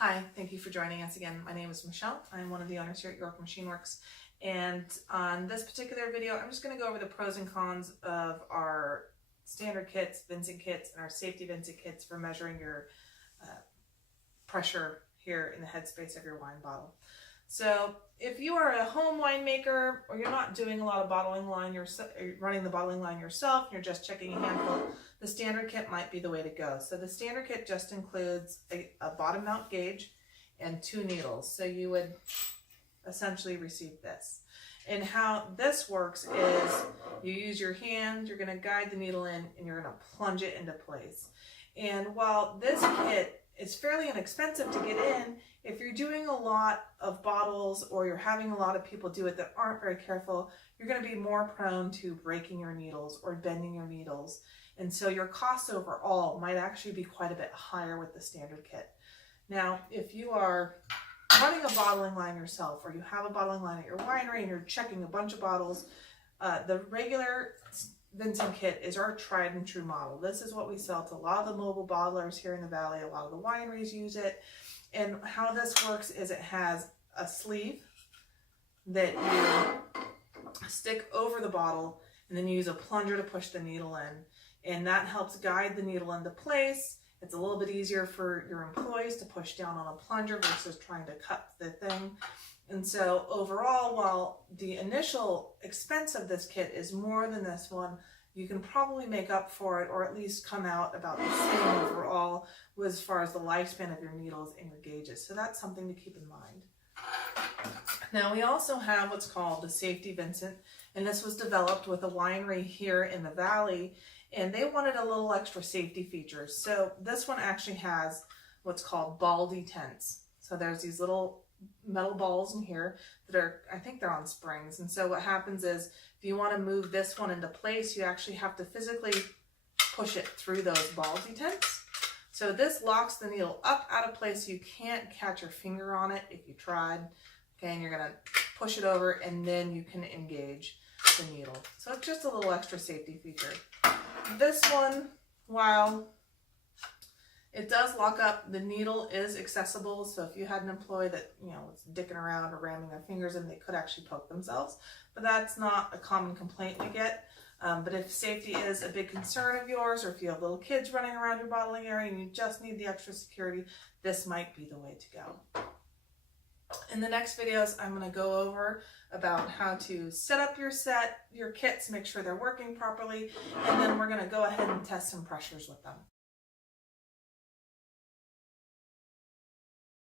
Hi, thank you for joining us again. My name is Michelle. I'm one of the owners here at York Machine Works. And on this particular video, I'm just going to go over the pros and cons of our standard kits, Vincent kits, and our Safety Vincent kits for measuring your pressure here in the headspace of your wine bottle. So if you are a home winemaker or you're not doing a lot of bottling line yourself, running the bottling line yourself, and you're just checking a handful, the standard kit might be the way to go. So the standard kit just includes a bottom mount gauge and 2 needles. So you would essentially receive this. And how this works is you use your hand, you're going to guide the needle in, and you're going to plunge it into place. And while this kit is fairly inexpensive to get in, if you're doing a lot of bottles or you're having a lot of people do it that aren't very careful, you're going to be more prone to breaking your needles or bending your needles. And so your costs overall might actually be quite a bit higher with the standard kit. Now, if you are running a bottling line yourself, or you have a bottling line at your winery and you're checking a bunch of bottles, the regular Vincent kit is our tried and true model. This is what we sell to a lot of the mobile bottlers here in the valley. A lot of the wineries use it. And how this works is it has a sleeve that you stick over the bottle, and then you use a plunger to push the needle in. And that helps guide the needle into place. It's a little bit easier for your employees to push down on a plunger versus trying to cut the thing. And so overall, while the initial expense of this kit is more than this one, you can probably make up for it, or at least come out about the same overall as far as the lifespan of your needles and your gauges. So that's something to keep in mind. Now we also have what's called the Safety Vincent, and this was developed with a winery here in the valley, and they wanted a little extra safety features. So this one actually has what's called ball detents. So there's these little metal balls in here that are, I think they're on springs. And so what happens is if you want to move this one into place, you actually have to physically push it through those ball detents. So this locks the needle up out of place. So you can't catch your finger on it if you tried. Okay, and you're going to push it over, and then you can engage the needle. So it's just a little extra safety feature. This one, while it does lock up, the needle is accessible. So if you had an employee that, was dicking around or ramming their fingers in, they could actually poke themselves. But that's not a common complaint we get. But if safety is a big concern of yours, or if you have little kids running around your bottling area and you just need the extra security, this might be the way to go. In the next videos, I'm going to go over about how to set up your kits, make sure they're working properly, and then we're going to go ahead and test some pressures with them.